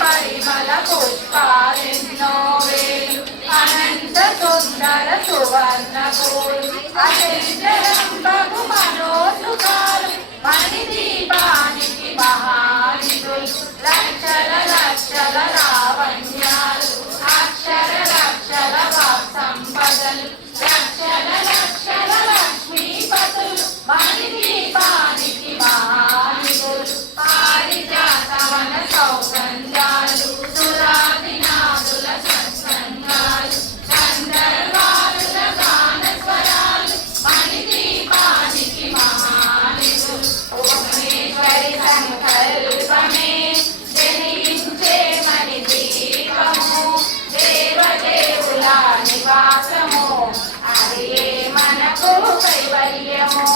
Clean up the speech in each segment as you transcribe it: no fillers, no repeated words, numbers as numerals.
పరిమళ పుష్పాలెన్నో వేలు అనంత సుందర సువర్ణ పూలు అచంచలంబగు మనోసుకాలు మణి దీపానికి మహానిధులు లక్షల లక్షల లావణ్యాలు అక్షర లక్షల సంపదలు లక్షల లక్షల లక్ష్మీపతులు మణి దీపానికి మహానిధులు పారిజాతవన సౌగంధాలు సురాదినాదుల సత్సంగాలు గంధర్వాదుల గానస్వరాలు మణి దీపానికి మహానిధులు భువనేశ్వరి సంకల్పమే జనించే మణి దీపము దేవదేవుల నివాసము అది మనకు కైవల్యము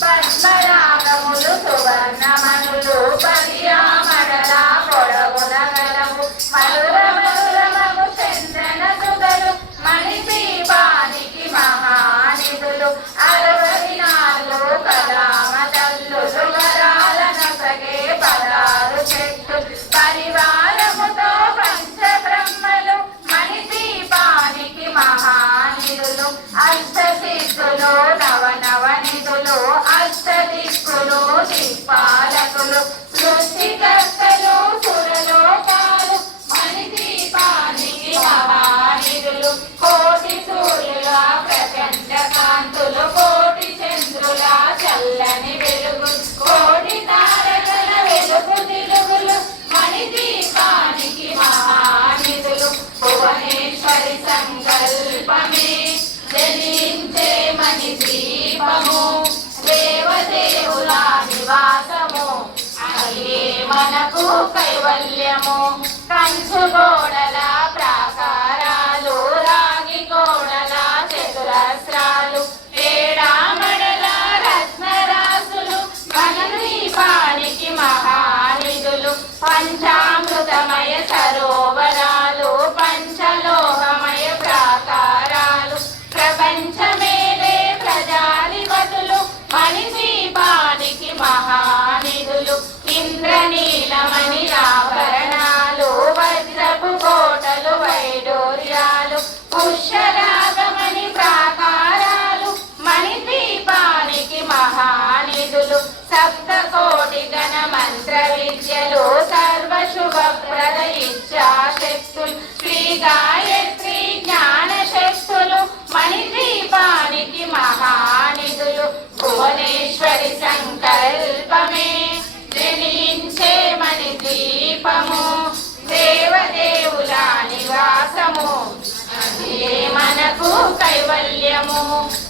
పద్మరాగములు సువర్ణమనులు పర్యామడలా పొడవున గలవు మధుర మధురమగు చందన సుధలు మణి దీపానికి మహానిధులు 64 కలామ తల్లులు వరాలనొసగే 16 చెట్టులు పరివారముతో పంచబ్రహ్మలు మణి దీపానికి మహానిధులు అష్టసిద్ధులు నవనవనిధులు అష్టదిక్కులు దిక్పాలకులు సృష్టికర్తలు సురలోకాలు మణి దీపానికి మహానిధులు కోటి సూర్యుల ప్రచండ కాంతులు కోటి చంద్రుల చల్లని వెలుగు కోటి తారకల వెలుగు తిరుగులు మణి దీపానికి మహానిధులు భువనేశ్వరి సంకల్పమే జనించే మణి దీపము దేవదేవుల నివాసము అదే మనకు కైవల్యము కంచు గోడల ప్రాకారాలు రాగి గోడల చతురస్రాలు ఏడామడల రత్నరాసులు మణి దీపానికి మహానిధులు పంచామృతమయ సరోవరాలు పంచలోహమయ ప్రాకారాలు ప్రపంచమేలే ప్రజాధిపతులు మణి దీపానికి మహానిధులు ఇంద్రనీలమణి ఆభరణాలు వజ్రపు కోటలు వైడూర్యాలు పుష్యరాగమణి ప్రాకారాలు మణి దీపానికి మహానిధులు సప్తకోటి గణ మంత్ర విద్యలు సర్వశుభప్రద ఇచ్ఛాశక్తులు శ్రీ గాయత్రి జ్ఞాన శక్తులు మణి దీపానికి మహానిధులు భువనేశ్వరి సంకల్పమే జనించే మణి దీపము దేవదేవుల నివాసము అదే మనకు కైవల్యము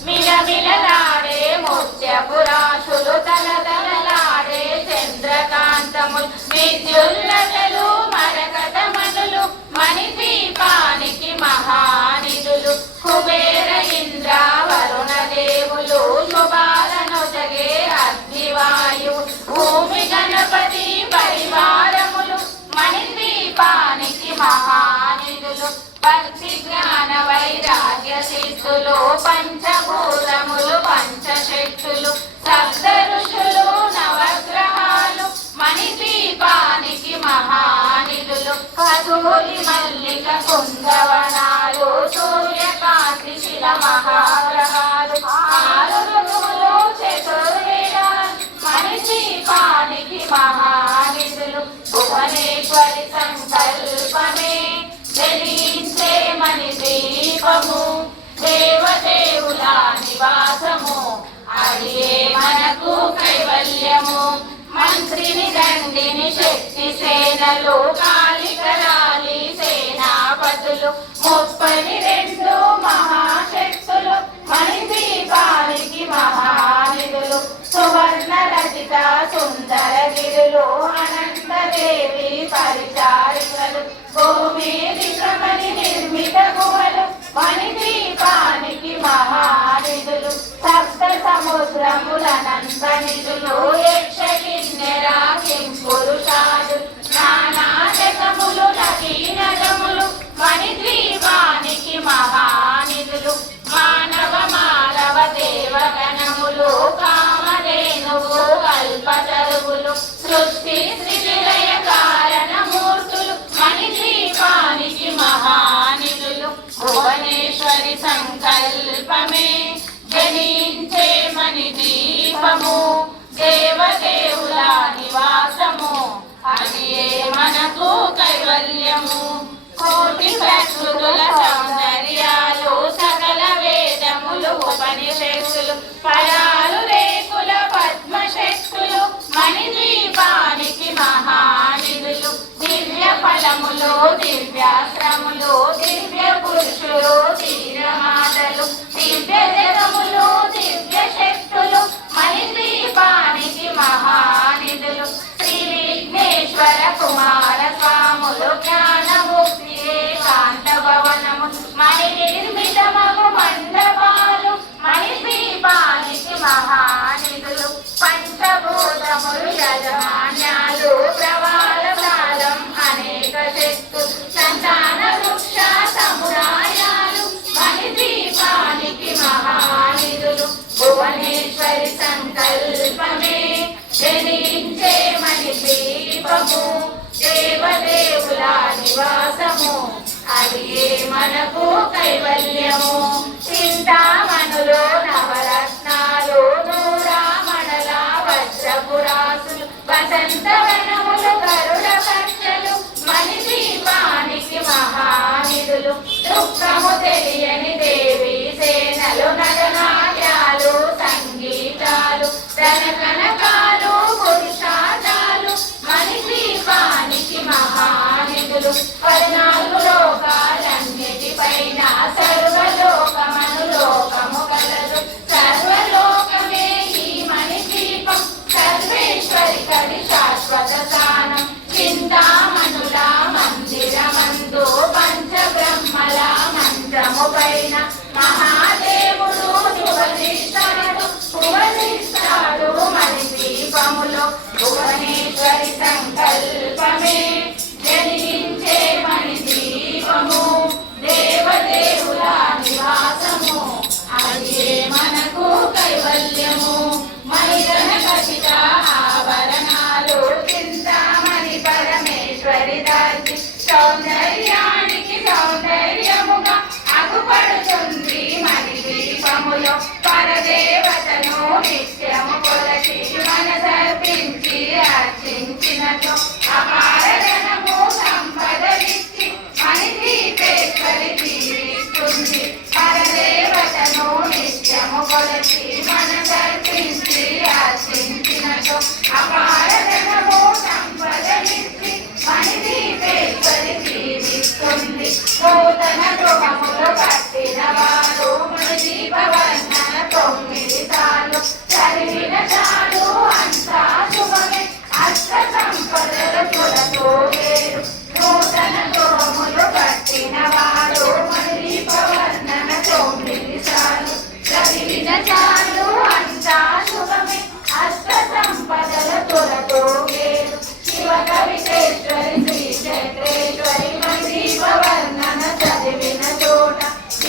మిలమిలలాడే ముత్యపురాశులు తలతలలాడే చంద్రకాంతములు విద్యుల్లతలు మరకతమనులు మణి దీపానికి మహానిధులు కుబేర ఇంద్ర వరుణ దేవులు శుభాలనొసగే అగ్నివాయు భూమి గణపతి పరివారములు మణి దీపానికి మహానిధులు భక్తి జ్ఞాన వైరాగ్య సిద్ధులు పంచభూతములు పంచశక్తులు సప్త ఋషులు నవగ్రహాలు మణి దీపానికి మహానిధులు కధూలి మల్లిక కుందవనాలు సూర్యకాంతి శిల మహాగ్రహాలు 6 ఋతువులు చతుర్వేదాలు మణి దీపానికి మహానిధులు భువనేశ్వరి సంకల్పమే జనించే మణి దీపము దేవదేవుల నివాసము అదే మనకు కైవల్యము మంత్రిని దండిని శక్తి సేనలు కాళికరాలి సేనాపతులు 32 మహాశక్తులు మణి దీపానికి మహానిధులు సువర్ణ రచిత సుందర గిరులు అనంతదేవి పరిచారికలు భూమి క్రమని నిర్మిత గుహలు మణి దీపానికి మహానిధులు సప్త సముద్రములనంత నిధులు యక్ష కిన్నెర కింపు సృష్టి స్థితి లయ కారణమూర్తులు మణిద్వీపానికి మహానిధులు భువనేశ్వరి సంకల్పమే జనించే మణిద్వీపము దేవదేవుల నివాసము అది మనకు కైవల్యము కోటి ప్రకృతుల సౌందర్యాలు సకల వేదములు ఉపనిషత్తులు ఫలాలు రేకుల పద్మశక్తులు మణిద్వీపానికి మహానిధులు దివ్య ఫలములు దివ్యాశ్రములు దివ్య పురుషులు తీరమాటలు దివ్య జగములు దివ్య శక్తులు మణిద్వీపానికి మహానిధులు శ్రీ విఘ్నేశ్వర కుమార స్వాములు జ్ఞానముక్తి ఏకాంత భవనము మణి నిర్మితమగు మండపాలు మణిద్వీపానికి మహానిధులు పంచభూతములు యజమాన్యాలు ప్రవాల కాలం అనేక శక్తులు సంతాన వృక్ష సముదాయాలు మణిద్వీపానికి మహానిధులు భువనేశ్వరి సంకల్పమే జనించే మణిద్వీపము దేవదేవుల నివాసము అది మనకు కైవల్యము చింతామణులు నవరత్నాలు నూరామణల వజ్రపురాసులు వసంత వనములు గరుడ పక్షలు మణిద్వీపానికి మహానిధులు దుఃఖము తెలియని దేవి సేనలు నటనాట్యాలు సంగీతాలు ధనకనకాలు పురుషాటాలు మణిద్వీపానికి మహానిధులు 14 లోకాలన్నిటిపైన సర్వలోకమనులోకము కలదు సర్వలోకమే ఈ మణిద్వీపం సర్వేశ్వరి కడి శాశ్వత స్థానం చింతామణుల మందిరమందు పంచబ్రహ్మల మంత్రము పైన మహాదేవుడు భువనిస్తాడు మణిద్వీపములో భువనేశ్వరి సంకల్పమే జనించే మణిద్వీపము దేవదేవుల నివాసము అది మనకు కైవల్యము మణిధన ఖచ్చిత ఆభరణాలు చింతామణి పరమేశ్వరి దాచి సౌందర్యానికి సౌందర్యముగా అగుపడుతుంది మణిద్వీపములో పరదేవతను నిత్యము కొలచి మనసర్పించి అర్చించినతో అపార ధనము సంపదలిచ్చి మణిద్వీపేశ్వరి జీవిస్తుంది పరదేవతను నిత్యము కొలచి మనసర్పించి అర్చించినతో అపార ధనము సంపదలిచ్చి మణిద్వీపేశ్వరి జీవిస్తుంది నూతన గృహములు కట్టిన వారు మణిద్వీపవర్ణన 9 సార్లు చదివిన చాలు అంతా శుభమే అష్ట సంపదల తులతో వేరు నూతన గృహములు కట్టిన వారు మణిద్వీపవర్ణన 9 సార్లు చదివిన చాలు అంతా శుభమే అష్ట సంపదల తులతో వేరు శివ కవితేశ్వరి శ్రీ చక్రేశ్వరి మణిద్వీపవర్ణన చదివిన చోట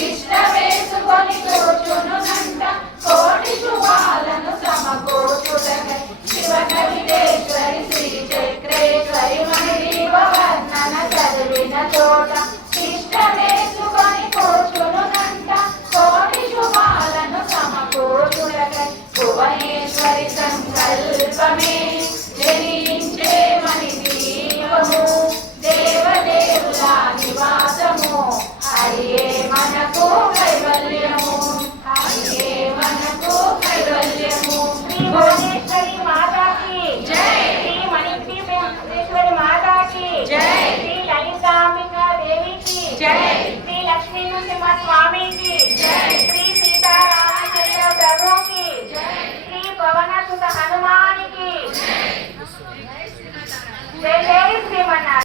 ఇష్ట వేసుకొని కూర్చునునంట కోటి శుభాలను సమకూర్చుటకై శివ కవితేశ్వరి శ్రీ చక్రేశ్వరి మణిద్వీపవర్ణన చదివిన చోట ఇష్ట వేసుకొని కూర్చునునంట కోటి శుభాలను సమకూర్చుటకై భువనేశ్వరి సంకల్పమే జనించే మణిద్వీపము దేవదేవుల నివాసము అయ్యే మనకు కైవల్యము అయ్యే మనకు కైవల్యము భువనేశ్వరి మాతాకి జై శ్రీ మణిద్వీపేశ్వరి మాతాకి జై శ్రీ లలితాంబికా దేవికి జై శ్రీ లక్ష్మీ నృసింహ స్వామికి జై శ్రీ సీతారామచంద్ర ప్రభుకి శ్రీ పవనసుత హనుమానికి జై జై శ్రీమన్నారాయణ.